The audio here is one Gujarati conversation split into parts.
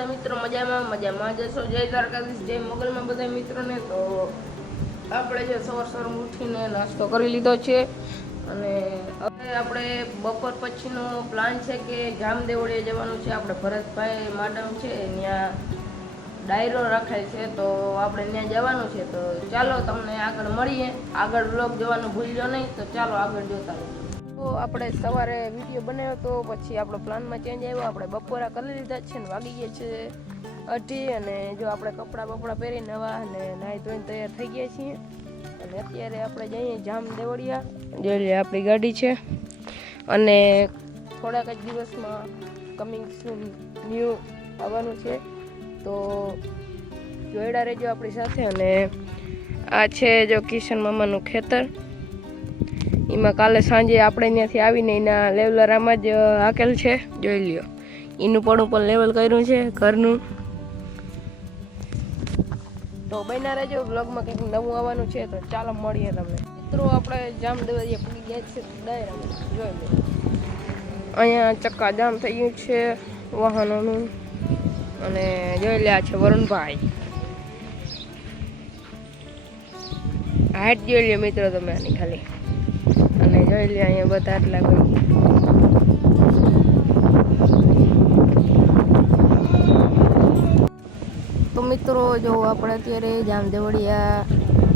બધા મિત્રો મજામાં જશો। જય દ્વારકાધીશ, જય મોગલમાં બધા મિત્રોને। તો આપણે જે સવારમાં ઉઠીને નાસ્તો કરી લીધો છે અને હવે આપણે બપોર પછીનો પ્લાન છે કે જામદેવળીએ જવાનું છે। આપણે ભરતભાઈ માડમ છે ત્યાં ડાયરો રાખાય છે, તો આપણે ત્યાં જવાનું છે। તો ચાલો તમને આગળ મળીએ। આગળ વ્લોગ જોવાનું ભૂલજો નહીં, તો ચાલો આગળ જોતા રહીએ। તો આપણે સવારે વિડીયો બનાવ્યો તો પછી આપણો પ્લાનમાં ચેન્જ આવ્યો। આપણે બપોરા કરી લીધા છે ને વાગી ગયા છે 8 અને જો આપણે કપડાં પહેરી નવા અને નાહી ધોઈને તૈયાર થઈ ગયા છીએ અને અત્યારે આપણે જઈએ જામદેવળિયા। જોઈ લે આપણી ગાડી છે અને થોડાક જ દિવસમાં કમિંગ સૂન ન્યૂ આવવાનું છે, તો જોઈડા રહેજો આપણી સાથે। અને આ છે જો કિશન મામાનું ખેતર, એમાં કાલે સાંજે આપણે ત્યાંથી આવીને એના લેવલરામાં જ હાકેલ છે, જોઈ લ્યો। એનું પણ લેવલ કર્યું છે ઘરનું। તો બન્યા રહેજો, બ્લોગમાં કંઈક નવું આવવાનું છે, તો ચાલો મળીએ તમને મિત્રો। આપણે જામદેવળિયા પૂરી ગયા છે ડાયરામાં, જોઈ લો અહીંયા ચક્કા જામ થઈ ગયું છે વાહનોનું અને જોઈ લે આ છે વરુણભાઈ, હાઈટ જોઈ લે મિત્રો તમે આની ખાલી, અને જોઈ લે અહીંયા બધા આટલા ભાઈ। તો મિત્રો જો આપણે અત્યારે જામદેવળિયા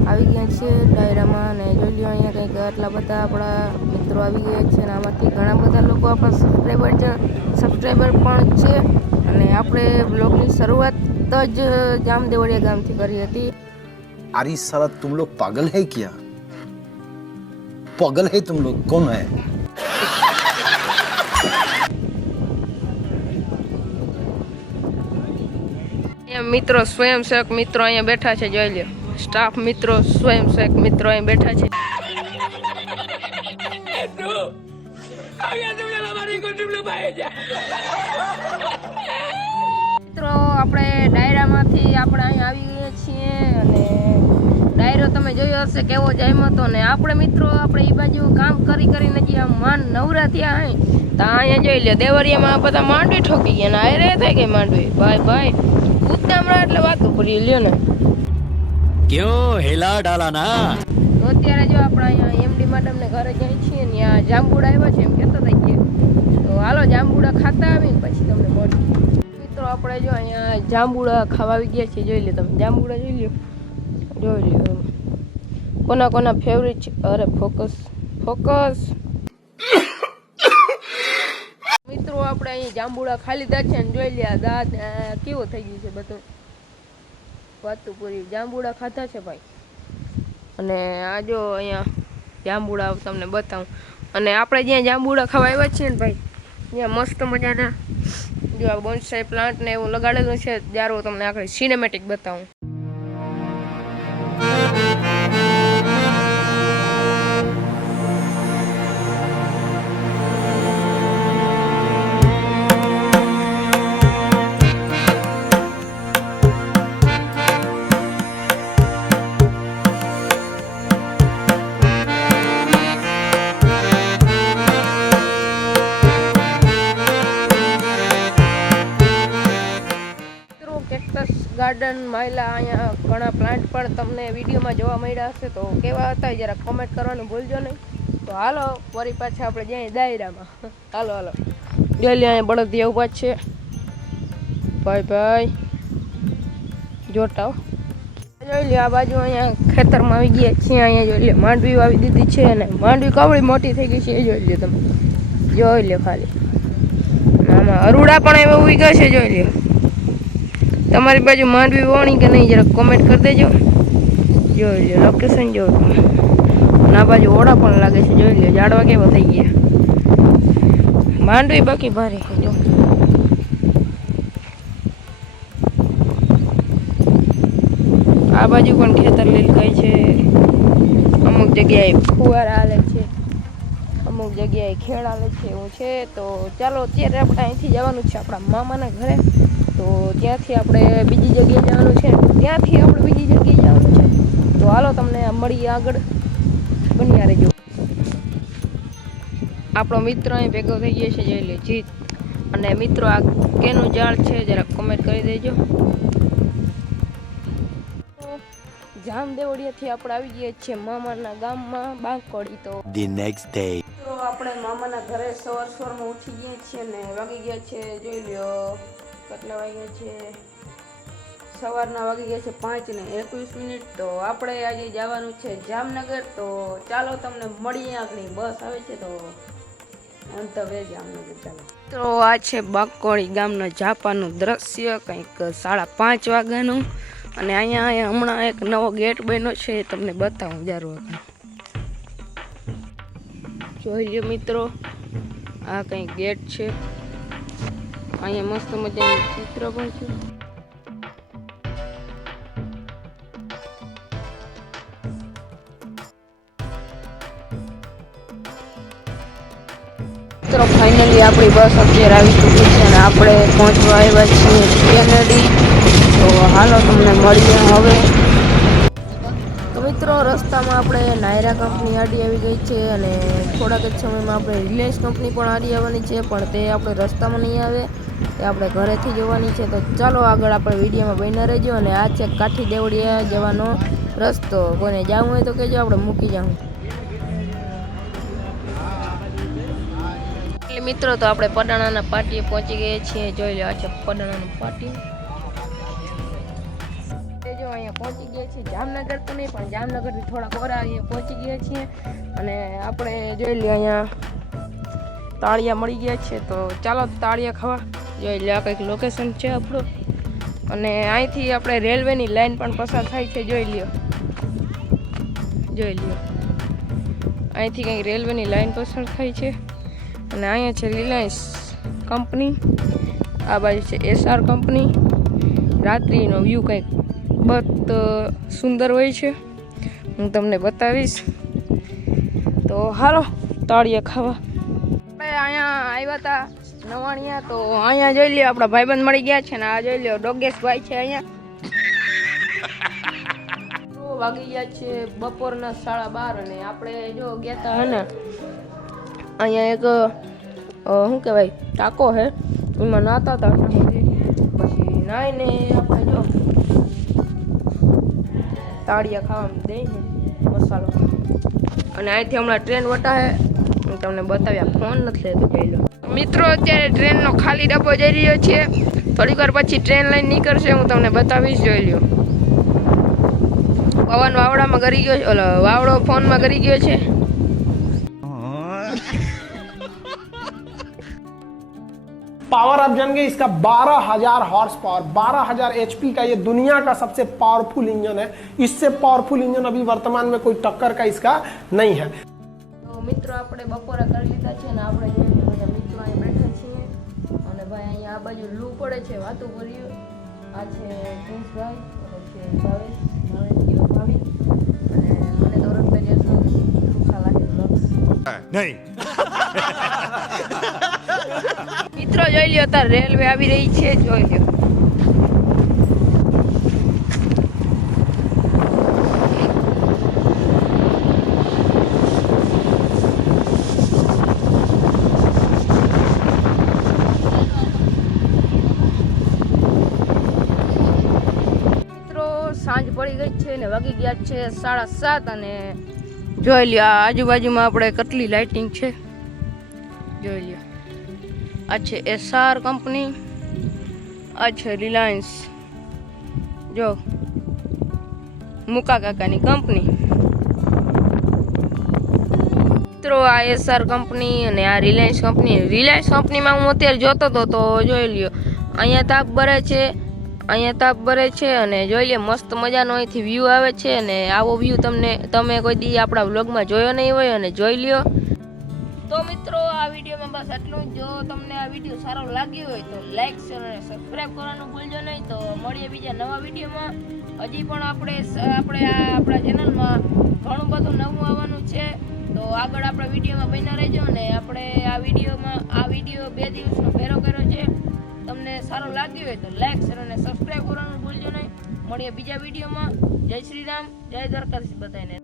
આવી ગયા છીએ ડાયરામાં અને જોઈ લો અહીંયા કંઈક આટલા બધા આપણા મિત્રો આવી ગયા છે અને આમાંથી ઘણા બધા લોકો આપણા સબસ્ક્રાઈબર પણ છે। અને આપણે બ્લોગની શરૂઆત જ જામદેવળિયા ગામથી કરી હતી। अरे साला तुम लोग पागल है क्या? पागल है तुम लोग? कौन है? મિત્રો સ્વયંસેવક મિત્રો અહીંયા બેઠા છે, જોઈ લો સ્ટાફ મિત્રો સ્વયંસેવક મિત્રો અહીં બેઠા છે। મિત્રો આપણે ડાયરામાંથી આપણે અહીંયા આવી ગયા છીએ અને ડાયરો તમે જોયો હશે કેવો જામ્યો હતો ને આપણે મિત્રો આપણે એ બાજુ કામ કરીને જે માન નવરા થયા અહીં તો અહીંયા જોઈ લો દેવરિયામાં બધા માંડવી ઠોકી ગયા ને આયરે થઈ ગઈ માંડવી ભાઈ ઉત્તમરા એટલે વાતો કરી લ્યો ને ક્યો હેલા ડાલા ના। તો અત્યારે જો આપણે અહીંયા એમડી મેડમ ને ઘરે જઈએ છીએ, ત્યાં જાંબુડા આવ્યા છે એમ કહેતો થઈ ગયા, તો હાલો જાંબુડા ખાતા આવીને પછી તમને મળીએ મિત્રો। આપણે જો અહીંયા જાંબુડા ખાવા આવી ગયા છીએ, જોઈ લો તમે જાંબુડા જોઈ લો કોના ફેવરિટ છે। અરે ફોકસ મિત્રો આપણે અહીં જાંબુડા ખાઈ લીધા છે ને જોઈ લ્યા દાંત કેવો થઈ ગયું છે બધું વાતું પૂરી। જાંબુડા ખાધા છે ભાઈ અને આ જો અહીંયા જાંબુડા તમને બતાવું અને આપણે જ્યાં જાંબુડા ખાવા આવ્યા છીએ ને ભાઈ ત્યાં મસ્ત મજાના જો આ બોન્સાઈ પ્લાન્ટ ને એવું લગાડેલું છે, જ્યારે હું તમને આખરી સિનેમેટિક બતાવું। ગાર્ડન માયલા અહીંયા ઘણા પ્લાન્ટ પણ તમને વિડીયોમાં જોવા મળ્યા હશે, તો કેવા હતા જરા કોમેન્ટ કરવાનું ભૂલજો નહીં। તો હાલો ફરી પાછા આપણે જઈએ દાયરામાં, હાલો જોઈ લે અહીંયા બળદિયા ઉભા છે ભાઈ જોતા જોઈ લે। આ બાજુ અહીંયા ખેતરમાં આવી ગયા છીએ, અહીંયા જોઈ લે માંડવી વાવી દીધી છે અને માંડવી કવળી મોટી થઈ ગઈ છે, એ જોઈ લે તમે જોઈ લે ખાલી। આમાં અરુડા પણ એવા ઉગી ગયા છે, જોઈ લે તમારી બાજુ માંડવી વણી કે નહીં જરા કોમેન્ટ કરી દેજો, જોઈ લો લોકેશન જો આ બાજુ ઓળા પણ લાગે છે, જોઈ લો ઝાડવા કેવા થઈ ગયા, માંડવી બાકી ભારે જો। આ બાજુ પણ ખેતર લીલકાય છે, અમુક જગ્યાએ ફુવારા હાલે છે, અમુક જગ્યાએ ખેડ હાલે છે એવું છે। તો ચાલો અત્યારે આપણે અહીંથી જવાનું છે આપણા મામાના ઘરે, તો ત્યાંથી આપણે બીજી જગ્યાએ જવાનું છે, ત્યાંથી આપણે બીજી જગ્યાએ જવાનું છે, તો હાલો તમને મળીએ આગળ, બન્યા રહેજો। આપણો મિત્ર અહીં ભેગો થઈ ગયો છે, જોઈ લે જીત અને મિત્રો આ કેનું ઝાડ છે જરા કમેન્ટ કરી દેજો. જામદેવડિયાથી આપણે આવી ગયા છીએ મામાના ગામમાં બાંકોડી. તો The next day. તો આપણે મામાના ઘરે સવારમાં ઉઠી ગયા છીએ ને વાગી ગયા છે, જોઈ લ્યો કેટલા વાગ્યા છે, સવારના વાગી ગયા છે 5:21. તો આપણે આજે જવાનું છે જામનગર. તો ચાલો તમને મળીએ, આગળ બસ આવે છે તો અંત હવે જામનગર ચાલો. તો આ છે બાંકોડી ગામના ઝાપાનું દ્રશ્ય, કંઈક 5:30 વાગ્યાનું. અને અહીંયા હમણાં એક નવો ગેટ બન્યો છે, તમને બતાવું જારું. જોઈ લ્યો મિત્રો, આ કંઈક ગેટ છે. અહીંયા મસ્ત મજાનું ચિત્ર પણ છે. મિત્રો ફાઇનલી આપણી બસ અત્યારે આવી ચૂકી છે અને આપણે પહોંચવા આવ્યા છીએ કેનેડી. તો હાલો તમને મળીએ હવે. તો મિત્રો રસ્તામાં આપણે નાયરા કંપની આડી આવી ગઈ છે અને થોડાક જ સમયમાં આપણે રિલાયન્સ કંપની પણ આડી આવવાની છે, પણ તે આપણે રસ્તામાં નહીં આવે, તે આપણે ઘરેથી જવાની છે. તો ચાલો આગળ આપણે વિડીયોમાં બન્યા રહેજો. અને આ છે કાઠી દેવડિયા જવાનો રસ્તો. કોઈને જવું હોય તો કહેજો, આપણે મૂકી જાઉં. એટલે મિત્રો તો આપણે પડાણાના પાટીએ પહોંચી ગયા છીએ. જોઈ લો, આ છે પડાણાનું પાટી. જો અહીંયા પહોંચી ગયા છીએ, જામનગર તો નહીં પણ જામનગરથી થોડાક ઓરા અહીંયા પહોંચી ગયા છીએ. અને આપણે જોઈ લો અહીંયા તાળિયા મળી ગયા છે. તો ચાલો તાળિયા ખાવા. જોઈ લો, આ કંઈક લોકેશન છે આપણું. અને અહીંથી આપણે રેલવેની લાઈન પણ પસાર થાય છે. જોઈ લ્યો, જોઈ લ્યો, અહીંથી કંઈક રેલવેની લાઈન પસાર થાય છે. અને અહીંયા છે રિલાયન્સ કંપની, આ બાજુ છે એસઆર કંપની. રાત્રિનો વ્યૂ કંઈક બહુ સુંદર હોય છે, હું તમને બતાવીશ. તો હાલો તાળિયા ખાવા. આપણે અહીંયા આવ્યા હતા નવાણિયા. તો અહીંયા જોઈ લ્યો આપણા ભાઈબંધ મળી ગયા છે ને આ જોઈ લ્યો ડોગેશભાઈ છે અહીંયા. વાગી ગયા છે બપોરના 12:30 અને આપણે જો ગયા હતા હે ને અહીંયા એક શું કહેવાય ટાંકો છે, એમાં નાતા હતા. પછી નાહીને આપણે જો તાળિયા ખાવાનું દે ને મસાલો. અને અહીંથી હમણાં ટ્રેન વટા છે, હું તમને બતાવ્યા, ફોન નથી લેતો કહી લો. મિત્રો અત્યારે ટ્રેનનો ખાલી ડબ્બો જઈ રહ્યો છે, થોડીક વાર પછી ટ્રેન લઈને નીકળશે, હું તમને બતાવીશ. જોઈ લ્યો, પવન વાવડામાં ગરી ગયો છે, ઓલો વાવડો ફોનમાં ગરી ગયો છે. पावर आप जान गए इसका 12,000 हॉर्स पावर, 12,000 HP का ये दुनिया का सबसे पावरफुल इंजन है. इससे पावरफुल इंजन अभी वर्तमान में कोई टक्कर का इसका नहीं है. તો મિત્રો આપણે બપોરા કરી લીધા છે ને આપણે બધા મિત્રો અહીં બેઠા છીએ. અને ભાઈ અહીંયા આ બાજુ લૂ પડે છે, વાતું કર્યું. આ છે પ્રિન્સભાઈ, છે ભાવેશ, ભાવિન. અને મને તો રસ્તે જશો સુખા લાગે લક્ષ નહીં. મિત્રો જોઈ લ્યો, અત્યારે રેલવે આવી રહી છે. જોઈ લ્યો, મિત્રો સાંજ પડી ગઈ છે ને વાગી ગયા છે 7:30. અને જોઈ લ્યો આ આજુબાજુમાં આપણે કેટલી લાઇટિંગ છે. જોઈ લ્યો, આ છે એસઆર કંપની, આ છે રિલાયન્સ, જો મુકા કાકાની કંપની. મિત્રો આ એસઆર કંપની અને આ રિલાયન્સ કંપની. રિલાયન્સ કંપનીમાં હું અત્યારે જોતો હતો તો જોઈ લ્યો અહીંયા તાપ ભરે છે, અહીંયા તાપ ભરે છે. અને જોઈ લે મસ્ત મજાનો અહીંથી વ્યૂ આવે છે. અને આવો વ્યૂ તમે કોઈ દી આપણા વ્લોગમાં જોયો નહીં હોય અને જોઈ લ્યો. તો મિત્રો આ વિડીયોમાં બસ આટલું. જો તમને આ વિડીયો સારો લાગ્યો હોય તો લાઈક, શેર અને સબસ્ક્રાઈબ કરવાનું ભૂલજો નહીં. તો મળીએ બીજા નવા વિડીયોમાં. હજી પણ આપણા ચેનલમાં ઘણું બધું નવું આવવાનું છે. તો આગળ આપણા વિડીયોમાં બન્યા રહેજો. અને આપણે આ વિડીયો 2 દિવસનો ભેરો કર્યો છે. તમને સારો લાગ્યો હોય તો લાઈક, શેર અને સબસ્ક્રાઈબ કરવાનું ભૂલજો નહીં. મળીએ બીજા વિડીયોમાં. જય શ્રી રામ, જય દ્વારકાધીશ બધાને.